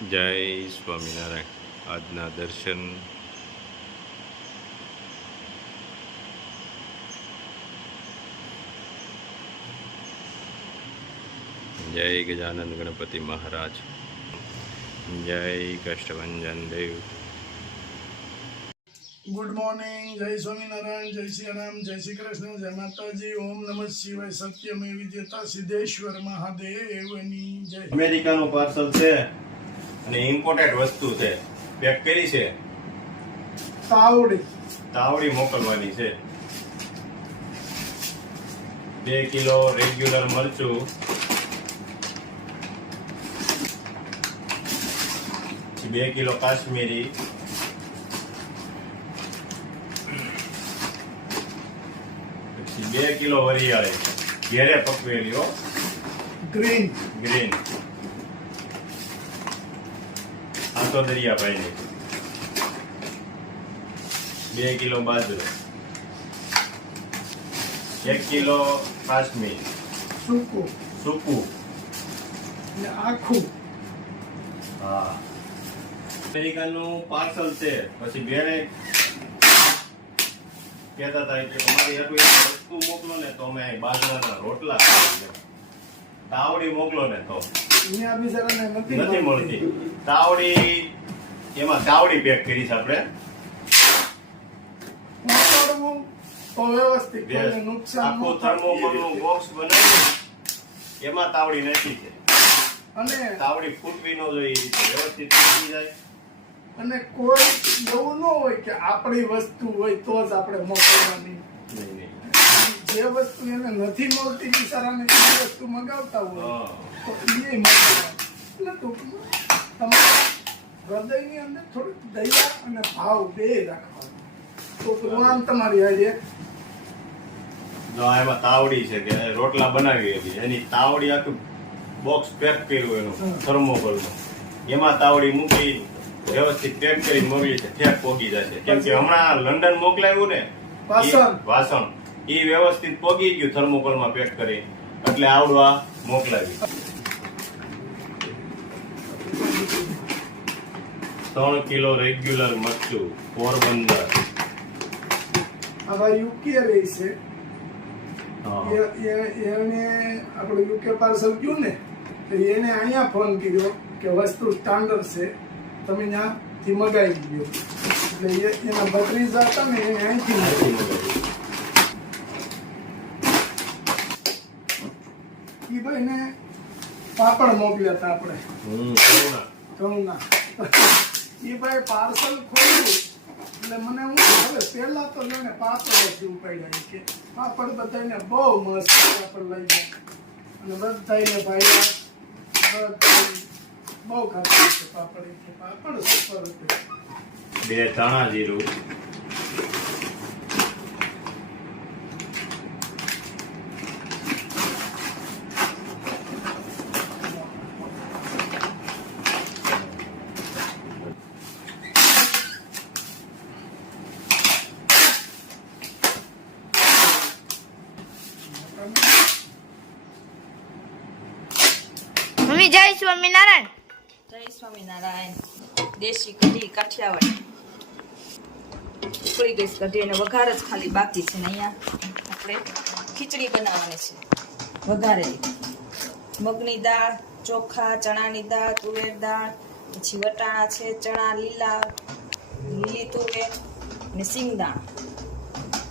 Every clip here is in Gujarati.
જય સ્વામિનારાયણ. આજના દર્શન જય ગજાનંદ ગણપતિ મહારાજ, જય કષ્ટભંજન દેવ. ગુડ મોર્નિંગ, જય સ્વામિનારાયણ, જય શ્રી રામ, જય શ્રી કૃષ્ણ, જય માતાજી, ઓમ નમઃ શિવાય, સત્યમે વિદ્યતા, સિદ્ધેશ્વર મહાદેવની જય. અમેરિકાનું પાર્સલ છે અને ઇમ્પોર્ટેડ વસ્તુ છે, પેક કરી છે. તાવડી મોકલવાની છે. 2 કિલો રેગ્યુલર મરચું, 2 કિલો કાશ્મીરી, પછી 2 કિલો વરિયાળી ઘેરે પકવેલી હો, ગ્રીન આંતો દરિયાભાઈની, 2 કિલો બાજરો, 1 કિલો કાશ્મીર સૂકું ને આખું. હા, અમેરિકાનું પાર્સલ છે. પછી બેને કહેતા હતા કે તમારી આટલું વસ્તુ મોકલો ને તો અમે બાજરાના રોટલા ખાઈએ. તાવડી મોકલો ને તો નથી મળતી તાવડી. એમાં તાવડી પેક કરી છે આપણે. આખું થર્મોકોલનું બોક્સ બનાવી એમાં તાવડી નાખી છે. અને તાવડી ફૂટવી ન જોઈએ, વ્યવસ્થિત ફૂટી જાય. અને કોઈ એવું ન હોય કે આપણી વસ્તુ હોય તો જ આપણે મોકલવાની. જે વસ્તુ એને નથી મળતી બિચારાને એ વસ્તુ મગાવતા હોય તો એ મોકલવાની. એટલે ટૂંકમાં તમારા હૃદયની અંદર થોડીક દયા અને ભાવ બે રાખવાનો. તો ભગવાન તમારી હારે. એમાં તાવડી છે કે રોટલા બનાવી હતી, એની તાવડી આખું બોક્સ પેક કર્યું એનું થર્મોકોલનું, એમાં તાવડી મૂકી વ્યવસ્થિત પેક કરી મોકલી છે. ઠેક પોગી જશે, કેમ કે હમણાં લંડન મોકલાવ્યું ને વાસણ, એ વ્યવસ્થિત પોગી ગયું થર્મોકોલમાં પેક કરી, એટલે આવડવા મોકલાવી. 3 કિલો રેગ્યુલર મરચું પોરબંદર. આવા યુકે રહી છે. એને આપણે યુકે પાર્સલ ગયું ને તો એને અહીંયા ફોન કર્યો કે વસ્તુ સ્ટાન્ડર્ડ છે, તમે ત્યાંથી મગાવી દો. એટલે એના 32 હતા ને એને અહીંથી મગાવી. એ ભાઈને પાપડ મોકલ્યા હતા આપણે ઘઉંના. એ ભાઈ પાર્સલ ખોલ્યું એટલે મને હું હવે પહેલા તો લઈને પાપડ જ ઉપાડ્યા કે પાપડ બધાને બહુ મસ્ત પાપડ લઈ ગયા. અને બધાને ભાઈ બહુ ખાતા છે પાપડ. કે પાપડ સુપર હતું. 2 ધાણા જીરું, મમ્મી જય સ્વામિનારાયણ. જય સ્વામિનારાયણ. દેશી કઢી કાઠિયાવાડી ઉકળી ગઈ કઢી અને વઘાર જ ખાલી બાકી છે. ને અહીંયા આપણે ખીચડી બનાવવાની છે વઘારેલી. મગની દાળ, ચોખા, ચણાની દાળ, તુવેર દાળ, પછી વટાણા છે, ચણા લીલા, લીલી તુવેર ને સિંગદાણા,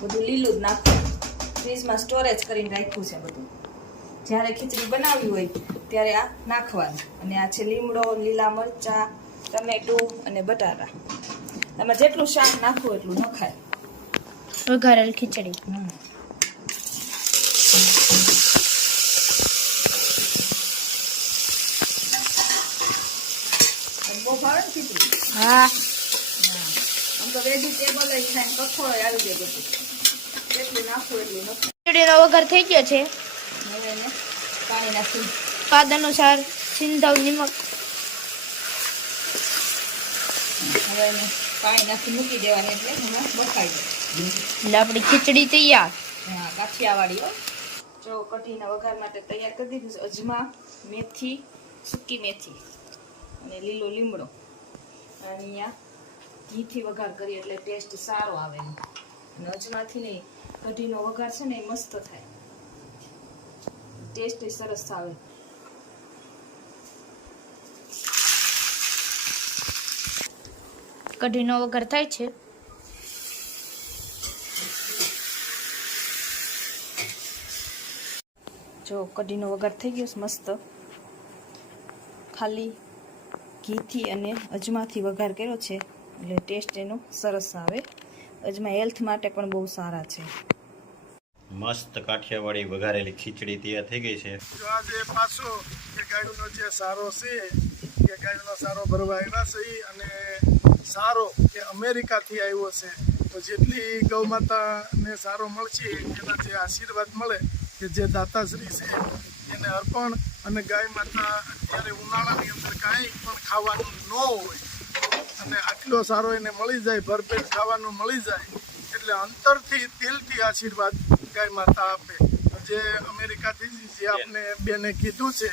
બધું લીલું જ નાખવાનું. ફ્રીજમાં સ્ટોરેજ કરીને રાખ્યું છે બધું. જ્યારે ખીચડી બનાવવી હોય ત્યારે આ નાખવાનું. અને આ છે લીમડો, લીલા મરચા, ટમેટું અને બટાટા. તમે જેટલું શાક નાખો એટલું નખાય. વઘારેલ ખીચડી. બહુ ભાવે ને ખીચડી? હા. આમ તો વેજીટેબલ ખાય, કઠોળ આવી જાય બધું. જેટલું નાખવું એટલું નખાય. ખીચડીનો વઘાર થઈ ગયો છે. હવે એને પાણી નાખી સ્વાદ અનુસાર સિંધાવ નિમક. હવે એને પાણી નાખી મૂકી દેવાની એટલે હમણાં બફાઈ જાય. એટલે આપણી ખીચડી તૈયાર. હા, કાઠિયાવાડી હો. જો કઢીના વઘાર માટે તૈયાર કરી દીધું છે. અજમા, મેથી, સૂકી મેથી, અને લીલો લીમડો. અને અહીંયા ઘીથી વઘાર કરીએ એટલે ટેસ્ટ સારો આવે. અને અજમાથી નહીં, કઢીનો વઘાર છે ને એ મસ્ત થાય, ટેસ્ટ સરસ આવે. કઢીનો વઘાર થાય છે. જો કઢીનો વઘાર થઈ ગયો છે મસ્ત. ખાલી ઘીથી અને અજમાથી વઘાર કર્યો છે એટલે ટેસ્ટ એનો સરસ આવે. અજમા હેલ્થ માટે પણ બહુ સારા છે. મસ્ત કાઠિયાવાડી વઘારેલી ખીચડી તૈયાર થઈ ગઈ છે. જો આજે પાછો કે ગાયનો જે સારો છે કે ગાયનો સારો ભરવા આવ્યા છે અને સારો કે અમેરિકાથી આવ્યો છે, તો જેટલી ગૌ માતાને સારો મળશે એના જે આશીર્વાદ મળે કે જે દાતાશ્રી છે એને અર્પણ. અને ગાય માતા અત્યારે ઉનાળાની અંદર કાંઈ પણ ખાવાનું ન હોય અને આટલો સારો એને મળી જાય, ભરપેટ ખાવાનું મળી જાય, એટલે અંતરથી દિલથી આશીર્વાદ ગાય માતા આપે. જે અમેરિકાથી જે આપને બેને કીધું છે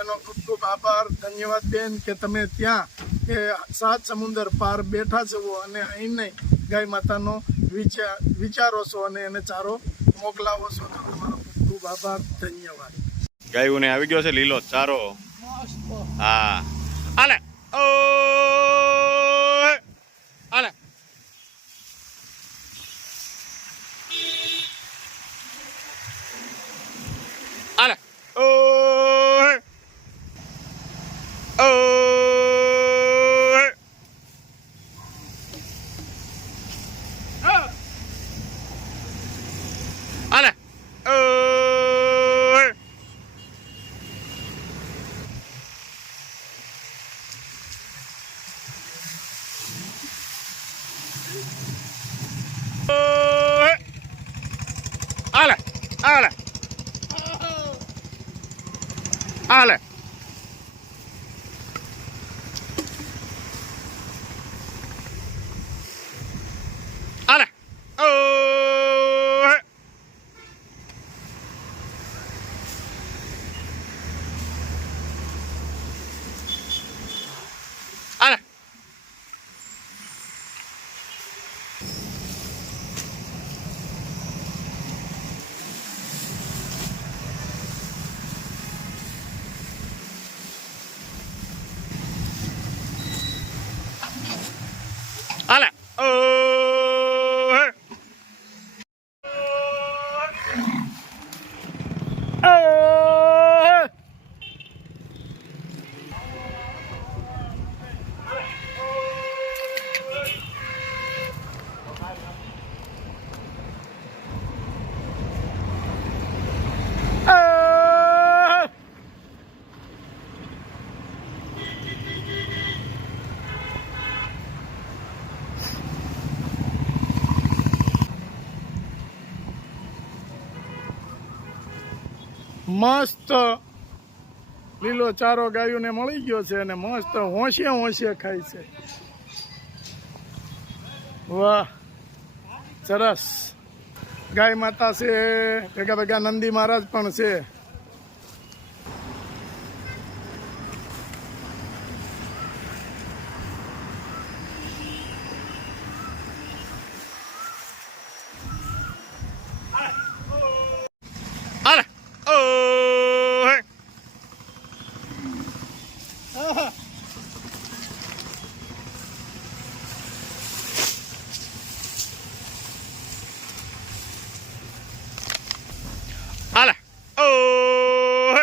એનો ખૂબ ખૂબ આભાર, ધન્યવાદ બેન કે તમે ત્યાં કે 7 સમુદ્ર પાર બેઠા છો અને અહીંને ગાય માતાનો વિચારો છો અને એને ચારો મોકલાવો છો. તો તમારો ખૂબ ખૂબ આભાર, ધન્યવાદ. ગાયોને આવી ગયો છે લીલો ચારો. હા આલે ઓ આલે આલે ઓ ઓ આલે ઓ Ale, ale, ale, ale, oh, ale. Ale. Oh. Oh. મસ્ત લીલો ચારો ગાયોને મળી ગયો છે અને મસ્ત હોંશે હોંશે ખાય છે. વાહ, સરસ. ગાય માતા છે, ભેગા ભેગા નંદી મહારાજ પણ છે. Ale. Oh. Ale. Oh.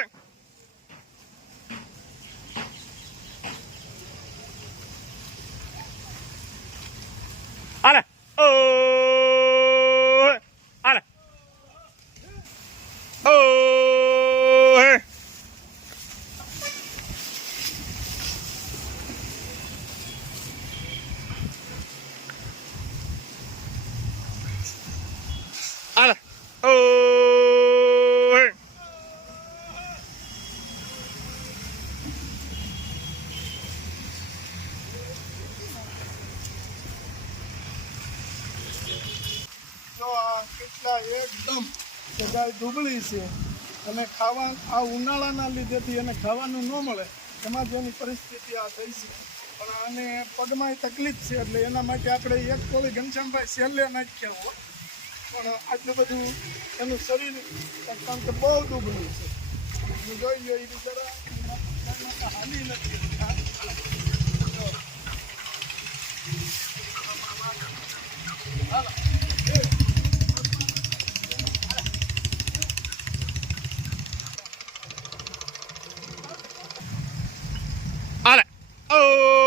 Ale. Oh. Ale. Oh. Ale. Oh. જો આ કેટલા એકદમ ગાય દુબળી છે અને ખાવા આ ઉનાળાના લીધેથી એને ખાવાનું ન મળે એમાં જ એની પરિસ્થિતિ આ થઈ છે. પણ આને પગમાં તકલીફ છે એટલે એના માટે આપણે એક થોડી ઘનશ્યામભાઈ છેલ્લે નાખ્યા હોય. પણ આટલું બધું એનું શરીર કારણ કે બહુ દુબળું છે. હું જોઈ લો એ બિચારા હાલી નથી શકતા. અરે ઓ